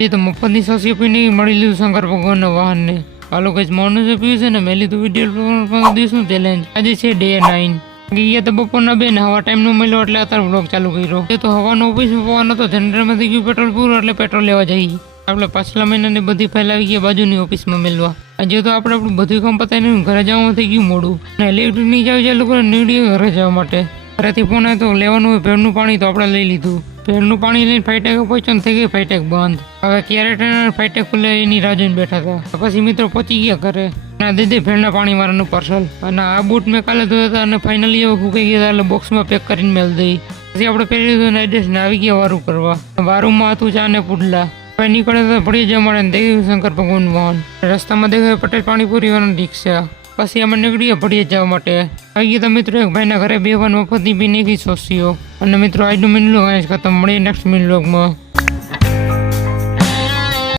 એ તો મફતની સસ્ય પીને મળી લીધું શંકર ભગવાનના વાહનને. આ કઈ મોનું પીવું છે ને, મેં લીધું વીડિયો દઈશું ચેલેન્જ આજે છે ડે નાઇન ગયા તો બપોરના બે ને હવા ટાઈમ નો મળ્યો એટલે અત્યારે બ્લોક ચાલુ કર્યો. એ તો હવાનો ઓફિસ પવાનો તો જનરેટરમાંથી ગયું પેટ્રોલ પૂરું, એટલે પેટ્રોલ લેવા જઈએ આપણે પાછલા મહિનાની બધી ફેલાવી ગયા બાજુની ઓફિસમાં મેળવા આજે તો આપણે આપણું બધું કામ પતાવીને ઘરે જવાનું થઈ ગયું મોડું. અને ઇલેક્ટ્રિક નહીં જાવ એ લોકો નીકળી ઘરે જવા માટે. ઘરેથી ફોન આવ્યો તો લેવાનું હોય, ભેળનું પાણી તો આપણે લઈ લીધું. ભેળનું પાણી લઈને ફાઈટેક પહોંચ્યો થઈ ગઈ ફાઈટેક બંધ. હવે ક્યારે ટ્રેન ફાઈટેક ખુલે એની રાહ બેઠા હતા. પછી મિત્રો પહોંચી ગયા ઘરે. ના દીદી ભેળના પાણી વાળાનું પાર્સલ અને આ બૂટ મેં કાલે ધોયા હતા અને ફાઇનલી એવું ફૂકાઈ ગયા હતા એટલે બોક્સમાં પેક કરીને મેળ દઈ. પછી આપણે પહેરી દીધું એડ્રેસ ને આવી ગયા વારું કરવા. વારુમાં હતું ચા ને પુડલા. નીકળે તો પડી જવા મળે દેખ્યું શંકર ભગવાન મોહન રસ્તામાં દેખાય પટેલ પાણીપુરી વાળાનું રિક્ષા. પછી અમે નીકળીએ ભડીએ જવા માટે. આવી ગયા તો મિત્રો એક ભાઈના ઘરે બે વાર મફતની બી નીકળી સોસીઓ અને મિત્રો આજનું મિનિટ લોગ અહીંયા ખતમ. મળીએ નેક્સ્ટ મિનિટ લોગમાં